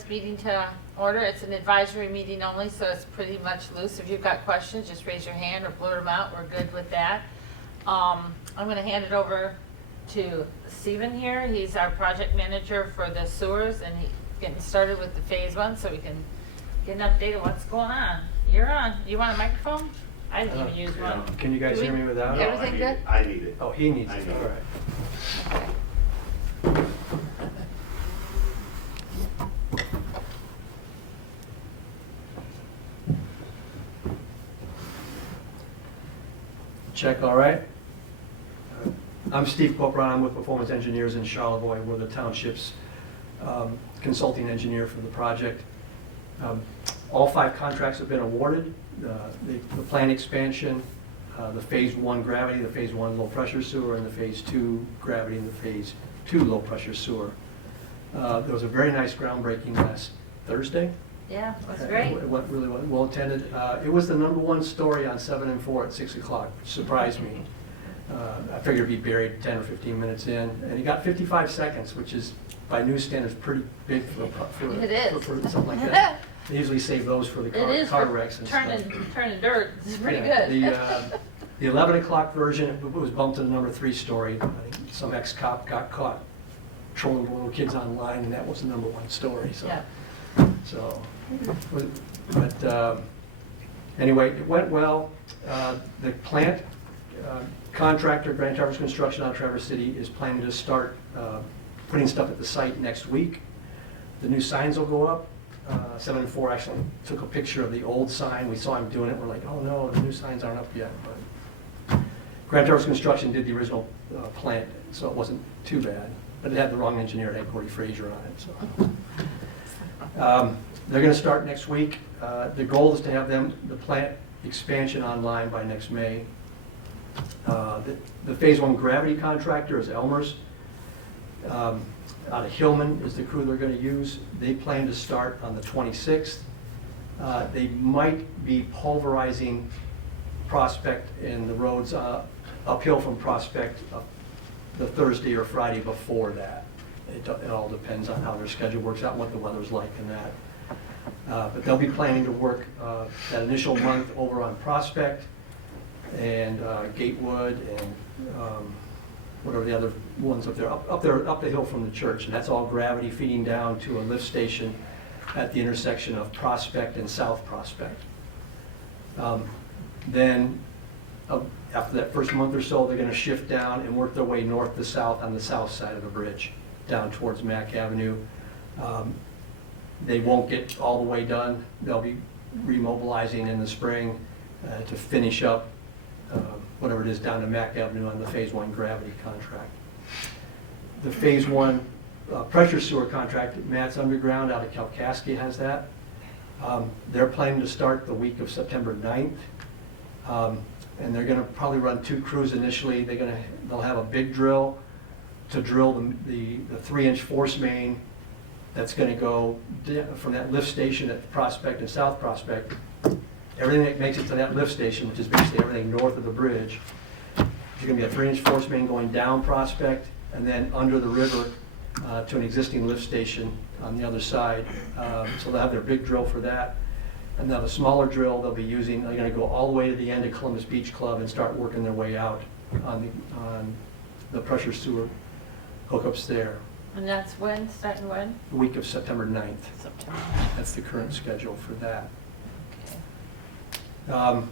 this meeting to order. It's an advisory meeting only, so it's pretty much loose. If you've got questions, just raise your hand or blurt them out. We're good with that. I'm going to hand it over to Stephen here. He's our project manager for the sewers, and he's getting started with the phase one, so we can get an update of what's going on. You're on. You want a microphone? I didn't even use one. Can you guys hear me without it? Everything good? I need it. Oh, he needs I it, need all it. right. Okay. Check, all right? I'm Steve Popron. I'm with Performance Engineers in Charlevoix. We're the Township's consulting engineer for the project. All 5 contracts have been awarded. The plant expansion, the phase 1 gravity, the phase 1 low pressure sewer, and the phase 2 gravity and the phase 2 low pressure sewer. There was a very nice groundbreaking last Thursday. Yeah, that's great. It went really well attended. It was the #1 story on 7 and 4 at 6 o'clock, which surprised me. I figured he'd be buried 10 or 15 minutes in, and he got 55 seconds, which is, by news standards, pretty big for It is. for something like that. They usually save those for the It is car for wrecks and stuff. turning dirt. It's pretty Yeah, good. The 11 o'clock version was bumped to the #3 story. I think some ex-cop got caught trolling little kids online, and that was the #1 story. So, Yeah. so, but anyway, it went well. The plant contractor, Grand Traverse Construction out of Traverse City, is planning to start putting stuff at the site next week. The new signs will go up. 7 and 4 actually took a picture of the old sign. We saw him doing it. We're like, oh no, the new signs aren't up yet. But Grand Traverse Construction did the original plant, so it wasn't too bad. But it had the wrong engineer. It had Corey Frazier on it. So they're going to start next week. The goal is to have the plant expansion online by next May. The phase 1 gravity contractor is Elmer's. Out of Hillman is the crew they're going to use. They plan to start on the 26th. They might be pulverizing Prospect and the roads uphill from Prospect the Thursday or Friday before that. It all depends on how their schedule works out and what the weather's like and that. But they'll be planning to work that initial month over on Prospect and Gatewood and whatever the other ones up the hill from the church, and that's all gravity feeding down to a lift station at the intersection of Prospect and South Prospect. Then after that first month or so, they're going to shift down and work their way north to south on the south side of the bridge, down towards Mack Avenue. They won't get all the way done. They'll be remobilizing in the spring to finish up whatever it is down to Mack Avenue on the phase 1 gravity contract. The phase 1 pressure sewer contract, Matt's Underground out of Kalkaska has that. They're planning to start the week of September 9th. And they're going to probably run 2 crews initially. They'll have a big drill to drill the 3-inch force main that's going to go from that lift station at Prospect and South Prospect. Everything that makes it to that lift station, which is basically everything north of the bridge, there's going to be a 3-inch force main going down Prospect and then under the river to an existing lift station on the other side. So they'll have their big drill for that. And then a smaller drill they'll be using. They're going to go all the way to the end of Columbus Beach Club and start working their way out on the pressure sewer hookups there. And that's when? Starting when? The week of September 9th. September. That's the current schedule for that. Okay.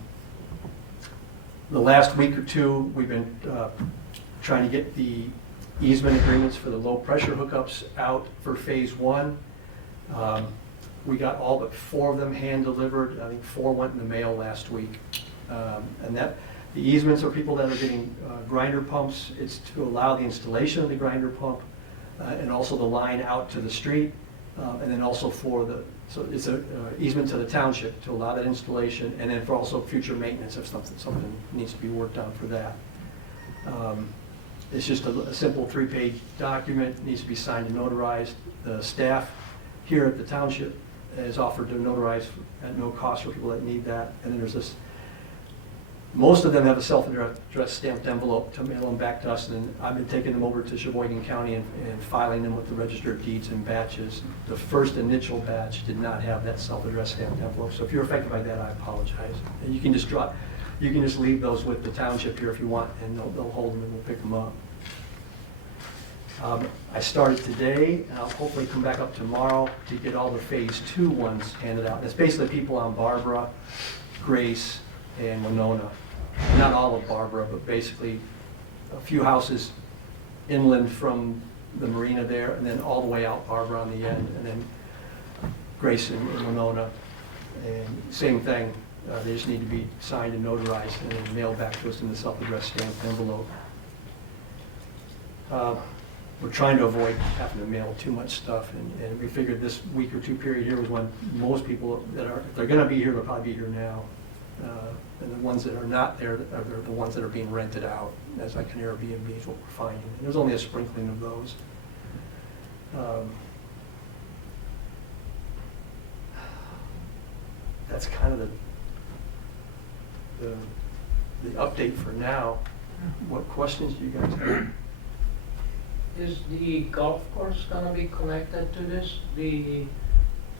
The last week or 2, we've been trying to get the easement agreements for the low pressure hookups out for phase 1. We got all but 4 of them hand delivered. I think 4 went in the mail last week. And the easements are people that are getting grinder pumps. It's to allow the installation of the grinder pump and also the line out to the street. And then also so it's an easement to the township to allow that installation, and then for also future maintenance if something needs to be worked on for that. It's just a simple 3-page document, needs to be signed and notarized. The staff here at the township has offered to notarize at no cost for people that need that. And then there's this Most of them have a self-addressed stamped envelope to mail them back to us, and then I've been taking them over to Sheboygan County and filing them with the registered deeds in batches. The first initial batch did not have that self-addressed stamped envelope, so if you're affected by that, I apologize. And you can just leave those with the township here if you want, and they'll hold them and we'll pick them up. I started today, and I'll hopefully come back up tomorrow to get all the Phase 2 ones handed out. It's basically people on Barbara, Grace, and Winona. Not all of Barbara, but basically a few houses inland from the marina there, and then all the way out Barbara on the end, and then Grace and Winona. And same thing, they just need to be signed and notarized and then mailed back to us in the self-addressed stamped envelope. We're trying to avoid having to mail too much stuff, and we figured this week or two period here was when most people that are, if they're going to be here, they'll probably be here now. And the ones that are not there are the ones that are being rented out as like an Airbnb is what we're finding. And there's only a sprinkling of those. That's kind of the update for now. What questions do you guys have? Is the golf course gonna be connected to this?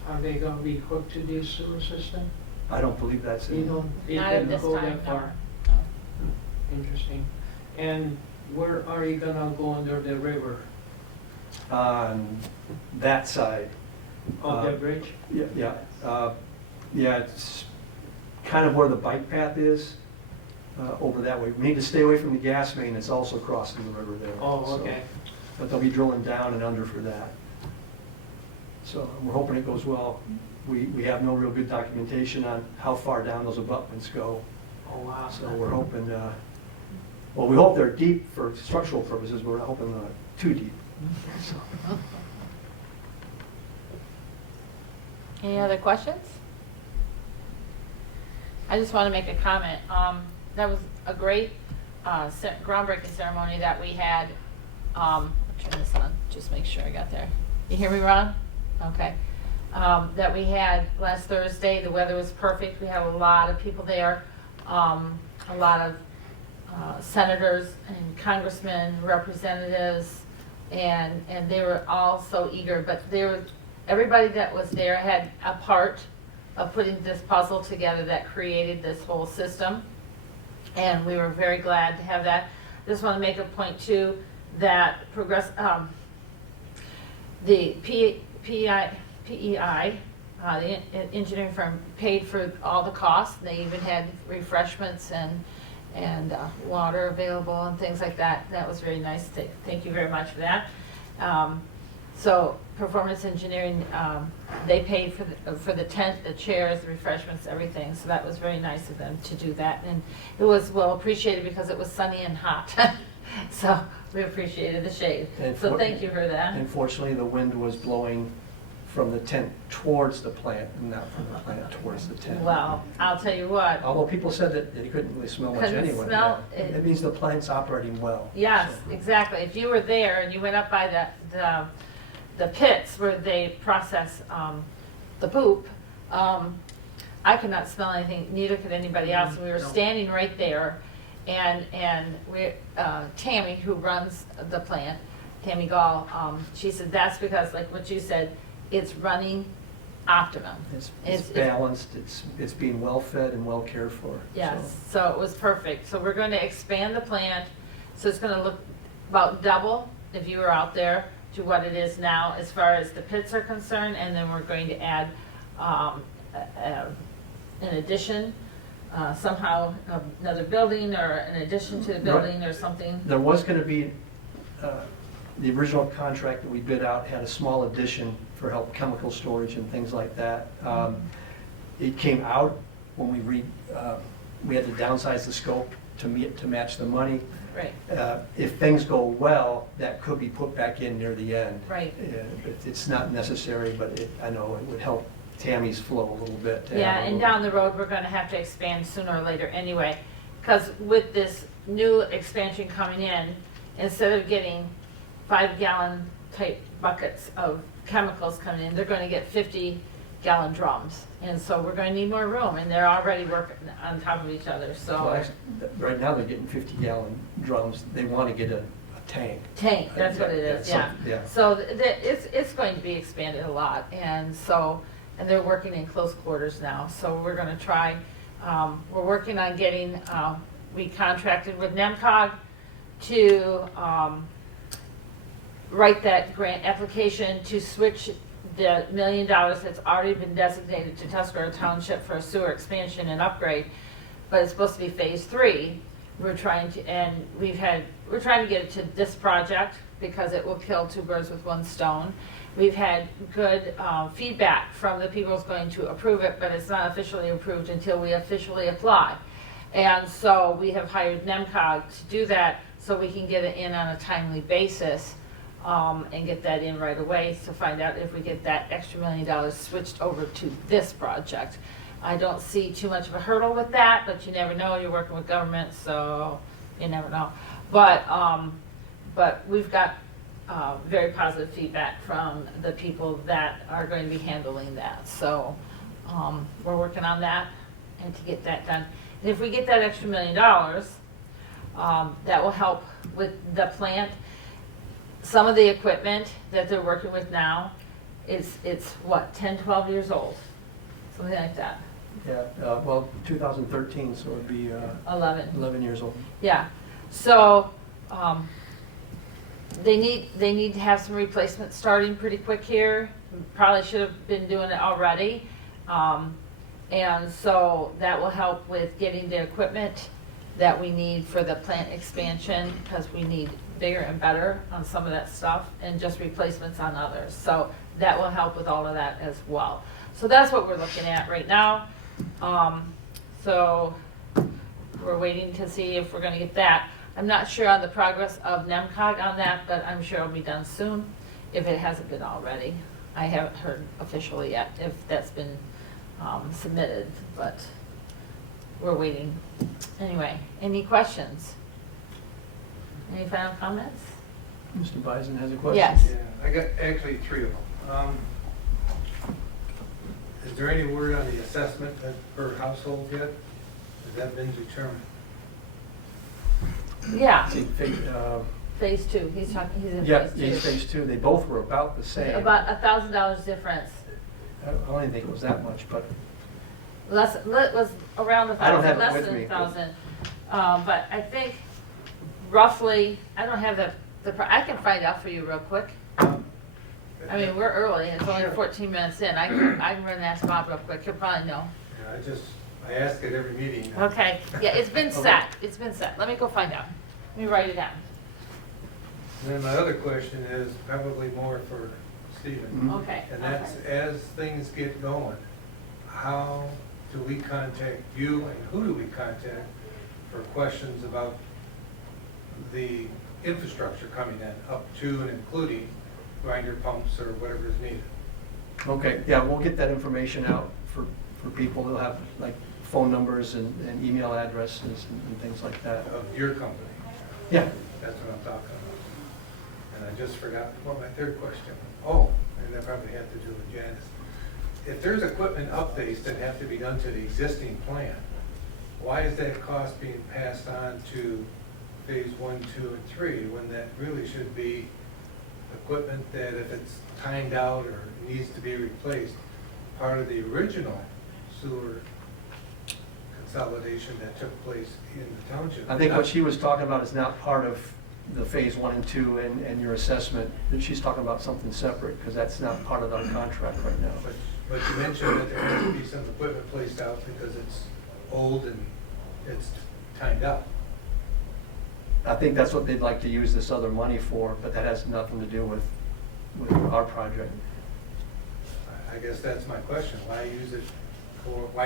Are they gonna be hooked to the sewer system? I don't believe that's You it. don't, it Not at didn't this go time, that no. far? Interesting. And where are you gonna go under the river? On that side. Of the bridge? Yeah. Yeah, it's kind of where the bike path is, over that way. We need to stay away from the gas main, it's also crossing the river there. Oh, So- okay. But they'll be drilling down and under for that. So we're hoping it goes well. We have no real good documentation on how far down those abutments go. Oh, wow. So we're hoping, well, we hope they're deep for structural purposes, but we're not hoping they're not too deep. So, Any other questions? I just want to make a comment. That was a great groundbreaking ceremony that we had. I'll turn this on, just make sure I got there. You hear me, Ron? Okay. That we had last Thursday. The weather was perfect. We had a lot of people there, a lot of senators and congressmen, representatives, and they were all so eager. But everybody that was there had a part of putting this puzzle together that created this whole system, and we were very glad to have that. Just want to make a point too that the PEI, the engineering firm, paid for all the costs. They even had refreshments and water available and things like that. That was very nice. Thank you very much for that. So Performance Engineering, they paid for the tent, the chairs, the refreshments, everything. So that was very nice of them to do that. And it was well appreciated because it was sunny and hot. So we appreciated the shade. So thank you for that. Unfortunately, the wind was blowing from the tent towards the plant and not from the plant towards the tent. Well, I'll tell you what. Although people said that you couldn't really smell much Couldn't anyway. smell Yeah. it. It means the plant's operating well. Yes, So- exactly. If you were there and you went up by the pits where they process the poop, I could not smell anything, neither could anybody else. And we were No. standing right there, and we, Tammy, who runs the plant, Tammy Gall, she said that's because, like what you said, it's running optimum. It's balanced, it's being well fed and well cared for. Yes, so it was perfect. So we're going to expand the plant, so it's going to look about double, if you were out there, to what it is now as far as the pits are concerned, and then we're going to add an addition, somehow another building or an addition to the building or something. There was going to be, the original contract that we bid out had a small addition for help chemical storage and things like that. It came out when we had to downsize the scope to match the money. Right, If things go well, that could be put back in near the end. right. But it's not necessary, but I know it would help Tammy's flow a little bit. to Yeah, have a and little- down the road, we're going to have to expand sooner or later anyway, because with this new expansion coming in, instead of getting 5-gallon type buckets of chemicals coming in, they're going to get 50 gallon drums. And so we're gonna need more room, and they're already working on top of each other, Well, so. actually, right now, they're getting 50-gallon drums. They want to get a tank. Tank, that's what it is, yeah. Yeah. So it's going to be expanded a lot, and so, and they're working in close quarters now, so we're gonna try, we're working on getting, we contracted with NEMCOG to, write that grant application to switch the $1 million that's already been designated to Tuscarora Township for a sewer expansion and upgrade, but it's supposed to be phase 3. We're trying to, and we're trying to get it to this project because it will kill 2 birds with 1 stone. We've had good feedback from the people who's going to approve it, but it's not officially approved until we officially apply. And so we have hired NEMCOG to do that so we can get it in on a timely basis and get that in right away to find out if we get that extra $1 million switched over to this project. I don't see too much of a hurdle with that, but you never know. You're working with government, so you never know. But we've got very positive feedback from the people that are going to be handling that. So we're working on that and to get that done. And if we get that extra $1 million, that will help with the plant. Some of the equipment that they're working with now, it's what, 10, 12 years old? Something like that. Yeah, well, 2013, so it'd be 11 years old. Yeah, so they need to have some replacements starting pretty quick here. Probably should have been doing it already. And so that will help with getting the equipment that we need for the plant expansion, because we need bigger and better on some of that stuff and just replacements on others. So that will help with all of that as well. So that's what we're looking at right now. So we're waiting to see if we're gonna get that. I'm not sure on the progress of NEMCOG on that, but I'm sure it'll be done soon, if it hasn't been already. I haven't heard officially yet if that's been submitted, but we're waiting. Anyway, any questions? Any final comments? Mr. Bison has a question? Yes. Yeah, I got actually 3 of them. Is there any word on the assessment per household yet? Has that been determined? Yeah, See, phase 2, he's in yeah, phase 2. he's phase 2. They both were about the same. About $1,000 difference. I don't even think it was that much, but It was around I don't 1,000, have it less with than me, but- 1,000. But I think roughly, I don't have I can find out for you real quick. I mean, we're early, it's only Sure. 14 minutes in. I can run and ask Bob real quick, he'll probably know. Yeah, I ask at every meeting. Okay, yeah, it's been set, it's been set. Let me go find out. Let me write it down. And then my other question is probably more for Stephen. Mhm. Okay. And that's, as things get going, how do we contact you and who do we contact for questions about the infrastructure coming in, up to and including grinder pumps or whatever is needed? okay, yeah, we'll get that information out for people. They'll have like phone numbers and email addresses and things like that. Of your company? Yeah, That's what I'm talking about. And I just forgot what my third question was. Oh, and that probably had to do with Janice. If there's equipment updates that have to be done to the existing plant, why is that cost being passed on to phase 1, 2, and 3 when that really should be equipment that if it's timed out or needs to be replaced, part of the original sewer consolidation that took place in the township? I think what she was talking about is not part of the phase 1 and 2 and your assessment. That she's talking about something separate, because that's not part of our contract right now. But you mentioned that there has to be some equipment placed out because it's old and it's timed out. I think that's what they'd like to use this other money for, but that has nothing to do with our project. I guess that's my question. Why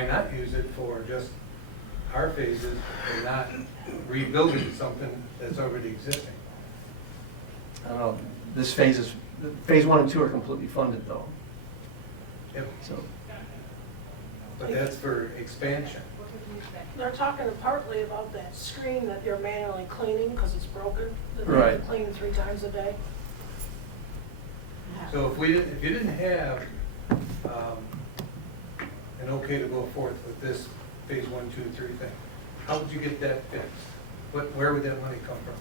not use it for just our phases and not rebuilding something that's already existing? I don't know, this phase 1 and 2 are completely funded though, Yep. so. But that's for expansion. They're talking partly about that screen that they're manually cleaning because it's broken. That they Right. clean 3 times a day. So if you didn't have okay to go forth with this phase 1, 2, 3 thing. How would you get that fixed? Where would that money come from?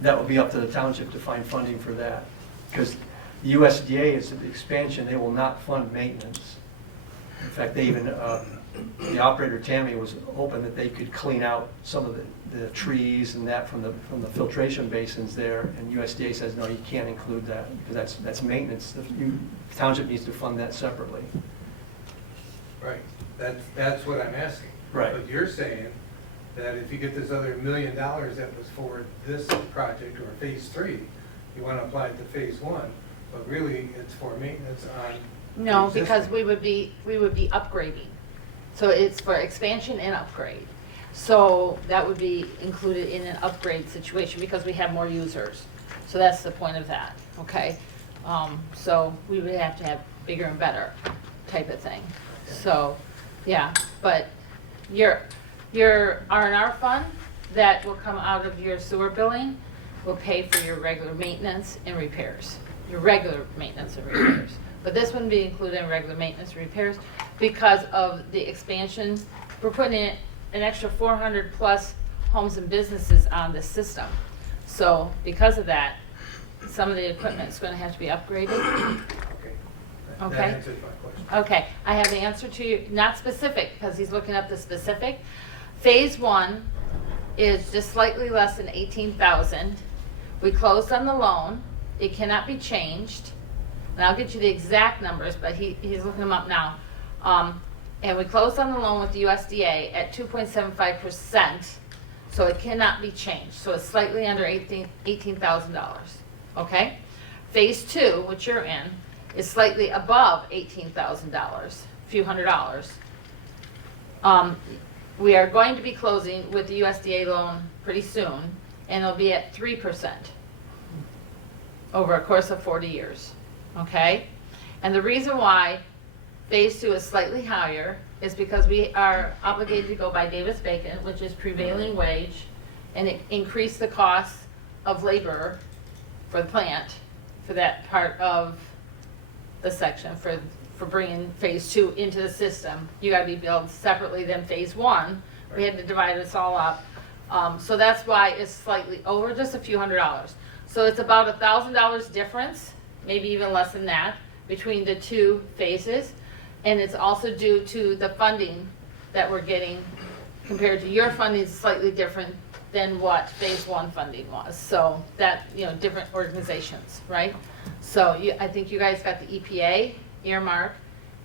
That would be up to the township to find funding for that. Because the USDA is the expansion, they will not fund maintenance. In fact, they even, the operator Tammy was hoping that they could clean out some of the trees and that from the filtration basins there. And USDA says, no, you can't include that because that's maintenance. The township needs to fund that separately. Right, that's what I'm asking. Right. But you're saying that if you get this other $1 million that was for this project or phase 3, you want to apply it to phase 1, but really it's for maintenance on the No, because existing. we would be upgrading. So it's for expansion and upgrade. So that would be included in an upgrade situation because we have more users. So that's the point of that, okay? So we would have to have bigger and better type of thing. So, yeah, but your R&R fund that will come out of your sewer billing will pay for your regular maintenance and repairs, your regular maintenance and repairs. But this wouldn't be included in regular maintenance and repairs because of the expansion. We're putting in an extra 400 plus homes and businesses on this system. So because of that, some of the equipment is going to have to be upgraded. Okay. That Okay. answers my question. Okay, I have the answer to you, not specific, because he's looking up the specific. Phase 1 is just slightly less than 18,000. We closed on the loan. It cannot be changed. And I'll get you the exact numbers, but he's looking them up now. And we closed on the loan with the USDA at 2.75%, so it cannot be changed. So it's slightly under $18,000, okay? Phase 2, which you're in, is slightly above $18,000, a few $100s. We are going to be closing with the USDA loan pretty soon, and it'll be at 3% over a course of 40 years, okay? And the reason why phase 2 is slightly higher is because we are obligated to go by Davis-Bacon, which is prevailing wage, and it increased the cost of labor for the plant for that part of the section for bringing phase 2 into the system. You gotta be billed separately than phase 1. We had to divide this all up. So that's why it's slightly over, just a few $100s. So it's about $1,000 difference, maybe even less than that, between the two phases. And it's also due to the funding that we're getting compared to your funding is slightly different than what phase 1 funding was. So that, different organizations, right? So I think you guys got the EPA earmark.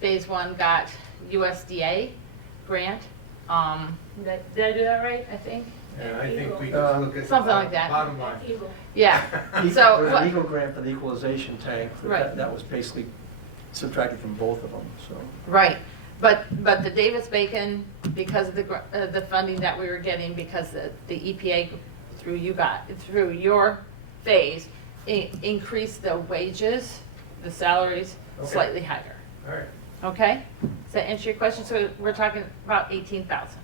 Phase 1 got USDA grant. Did I do that right, I think? And I think we just look at the Something like that. bottom line. Eagle. Yeah. There So was what? an Eagle grant for the equalization tank, but Right. that was basically subtracted from both of them, so. Right, but the Davis-Bacon, because of the funding that we were getting, because the EPA through your phase, increased the wages, the salaries Okay. slightly higher, All right. okay? Does that answer your question? So we're talking about 18,000,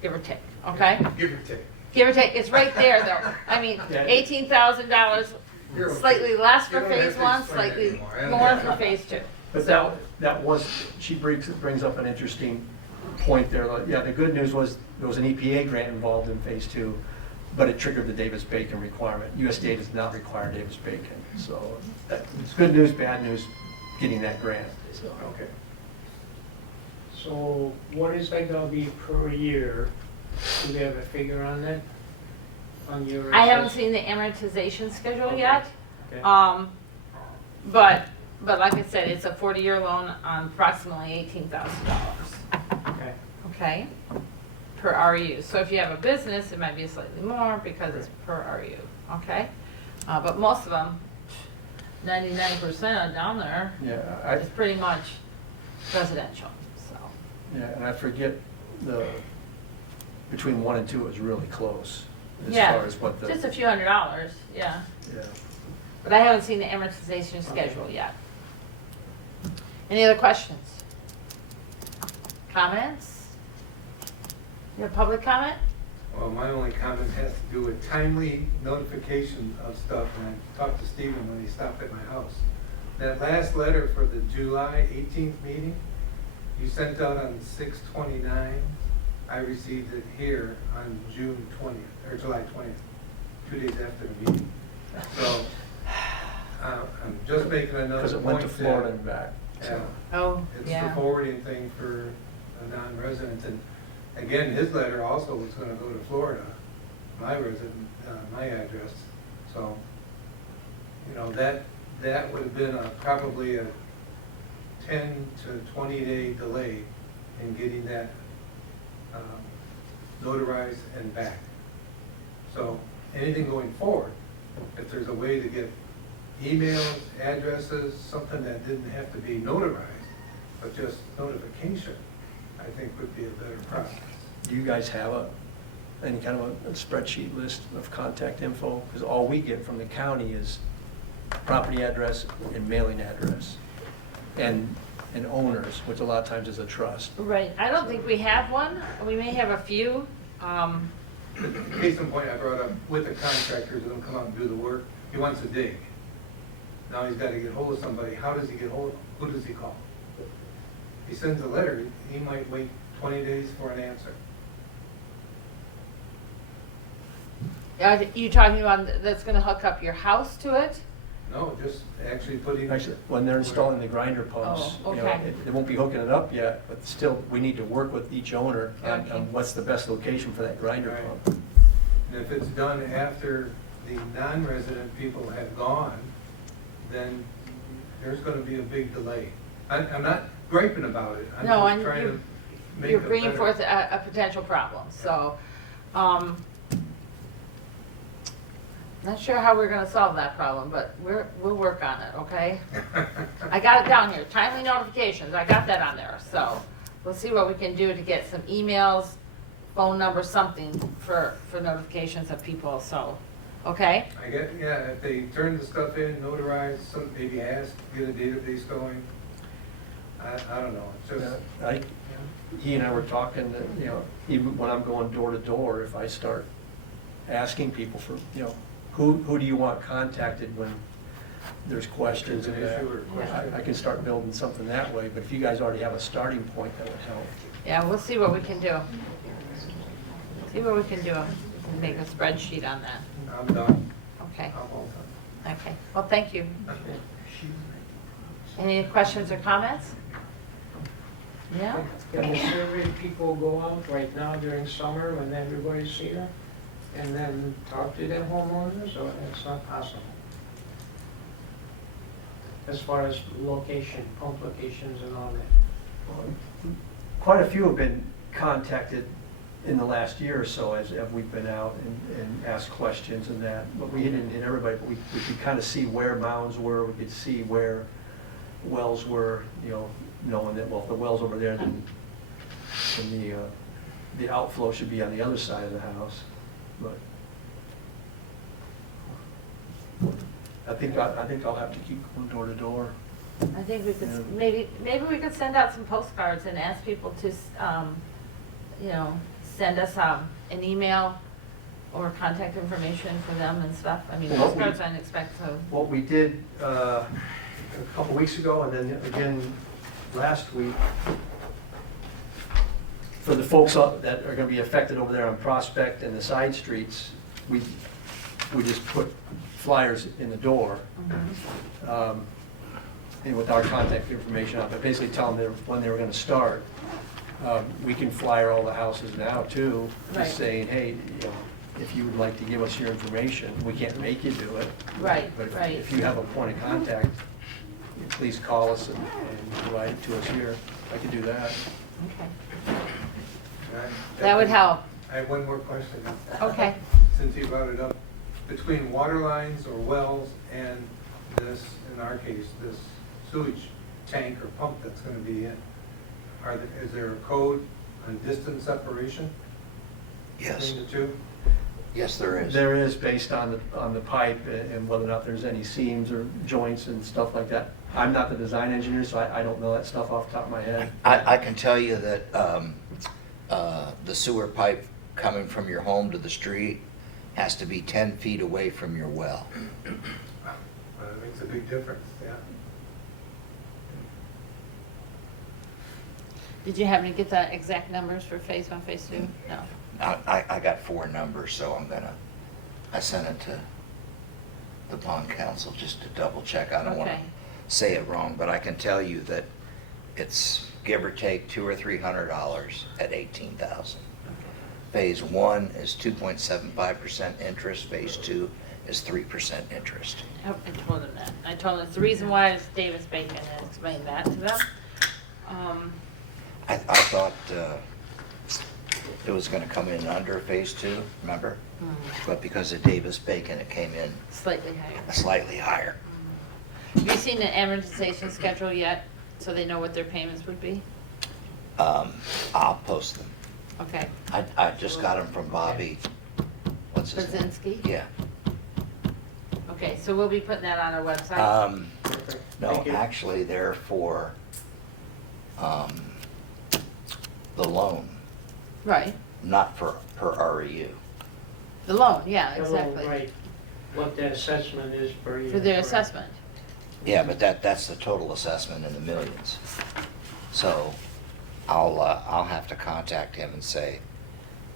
give or take, okay? Give or take. Give or take, it's right there though. I mean, Yeah. $18,000, You're okay. slightly less You for don't have phase to 1, explain slightly anymore. I more understand. for phase 2. But that was, she brings up an interesting point there. Like, yeah, the good news was there was an EPA grant involved in phase 2, but it triggered the Davis-Bacon requirement. USDA does not require Davis-Bacon. So it's good news, bad news, getting that grant. So, Okay. So what is that gonna be per year? Do we have a figure on that? On your? I haven't seen the amortization schedule Okay. yet. Okay. But like I said, it's a 40-year loan on approximately $18,000, Okay. okay? Per RU. So if you have a business, it might be slightly more because it's per RU, okay? But most of them, 99% down there, yeah, is pretty much residential, so. yeah, and I forget between 1 and 2 is really close as Yeah, far as what the. just a few $100s, yeah. Yeah. But I haven't seen the amortization schedule yet. Any other questions? Comments? You have public comment? Well, my only comment has to do with timely notification of stuff, and I talked to Stephen when he stopped at my house. That last letter for the July 18th meeting, you sent out on 6/29. I received it here on June 20th, or July 20th, 2 days after the meeting. So, I'm just making another Because it point. went to Florida and back. Yeah, Oh, it's the yeah. forwarding thing for non-residents. And again, his letter also was gonna go to Florida, my resident, my address. So, you know, that would have been probably a 10 to 20 day delay in getting that notarized and back. So anything going forward, if there's a way to get emails, addresses, something that didn't have to be notarized, but just notification, I think would be a better process. Do you guys have any kind of a spreadsheet list of contact info? Because all we get from the county is property address and mailing address, and owners, which a lot of times is a trust. Right, I don't think we have one. We may have a few. Case in point, I brought up with the contractors who don't come out and do the work, he wants to dig. Now he's got to get hold of somebody. How does he get hold of them? Who does he call? He sends a letter, he might wait 20 days for an answer. Are you talking about that's gonna hook up your house to it? No, just actually putting. Actually, when they're installing the grinder pumps, Oh, you know, okay. they won't be hooking it up yet, but still, we need to work with each owner on Okay. what's the best location for that grinder Right. pump. And if it's done after the non-resident people have gone, then there's gonna be a big delay. I'm not griping about it, I'm No, just and trying to make you're a bringing better- forth a potential problem, so, not sure how we're gonna solve that problem, but we'll work on it, okay? I got it down here, timely notifications, I got that on there, so we'll see what we can do to get some emails, phone number, something for notifications of people, so, okay? I get, yeah, if they turn the stuff in, notarize, some, maybe ask, get a database going. I don't know, it's just, He and I were talking that, you know, even when I'm going door to door, if I start asking people for, you know, who do you want contacted when there's questions If and there's that, an issue or question. I can start building something that way, but if you guys already have a starting point, that would help. Yeah, we'll see what we can do. See what we can do, make a spreadsheet on that, I'm done, okay? I'm all done. Okay, well, thank you. Any questions or comments? Yeah? Can the survey people go out right now during summer when everybody's here and then talk to their homeowners, or it's not possible? As far as location, pump locations and all that. Quite a few have been contacted in the last year or so as we've been out and asked questions and that, but we didn't hit everybody, but we could kind of see where mounds were, we could see where wells were, you know, knowing that, well, if the well's over there, then the outflow should be on the other side of the house, but I think I'll have to keep going door to door. I think we could, Yeah. maybe we could send out some postcards and ask people to, you know, send us an email or contact information for them and stuff. I mean, Well, what we- postcards I expect to. What we did a couple weeks ago, and then again last week, for the folks that are going to be affected over there on Prospect and the side streets, we just put flyers in the door, and with our contact information on, but basically tell them when they were going to start. We can flyer all the houses now too, Right. just saying, hey, you know, if you would like to give us your information, we can't make you do it. Right, But right. if you have a point of contact, please call us and provide it to us here. I can do that. Okay. Right? That would help. I have one more question. Okay. Since you brought it up, between water lines or wells and this, in our case, this sewage tank or pump that's gonna be in, is there a code on distance separation Yes, between the two? yes, there is. There is based on the pipe and whether or not there's any seams or joints and stuff like that. I'm not the design engineer, so I don't know that stuff off the top of my head. I can tell you that the sewer pipe coming from your home to the street has to be 10 feet away from your well. Well, it makes a big difference, yeah. Did you happen to get the exact numbers for phase one, phase two? No. I got 4 numbers, so I sent it to the bond council just to double check. I don't want to Okay. say it wrong, but I can tell you that it's give or take $200 or $300 at 18,000. Phase 1 is 2.75% interest, phase 2 is 3% interest. I told them that. I told them it's the reason why it's Davis Bacon and explained that to them. I thought it was going to come in under phase 2, remember? But because of Davis Bacon, it came in Slightly higher. slightly higher. Have you seen the amortization schedule yet, so they know what their payments would be? I'll post them. Okay. I just got them from Bobby, what's his name? Brzezinski? Yeah. Okay, so we'll be putting that on our website? Perfect. No, Thank you. actually, they're for the loan, Right. not per REU. The loan, yeah, Hello, exactly. Right, what the assessment is per year. For their correct. assessment. Yeah, but that's the total assessment in the millions. So I'll have to contact him and say,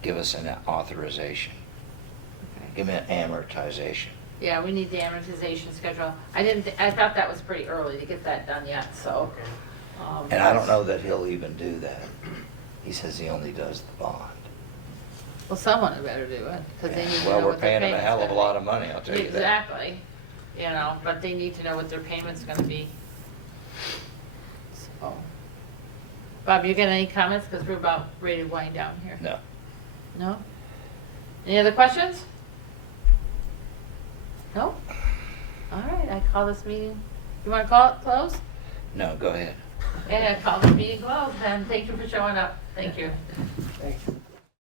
give us an authorization, Okay. give me an amortization. Yeah, we need the amortization schedule. I thought that was pretty early to get that done yet, so. Okay. And I don't know that he'll even do that. He says he only does the bond. Well, someone had better do it, because they need to know Well, we're what their paying him a payment's hell of a gonna lot be. of money, I'll tell you that. Exactly, you know, but they need to know what their payment's gonna be. So, Bob, you got any comments, because we're about ready to wind down here? No. No? Any other questions? No? All right, I call this meeting, you wanna call it closed? No, go ahead. And I call the meeting closed, and thank you for showing up, thank you. Thank you.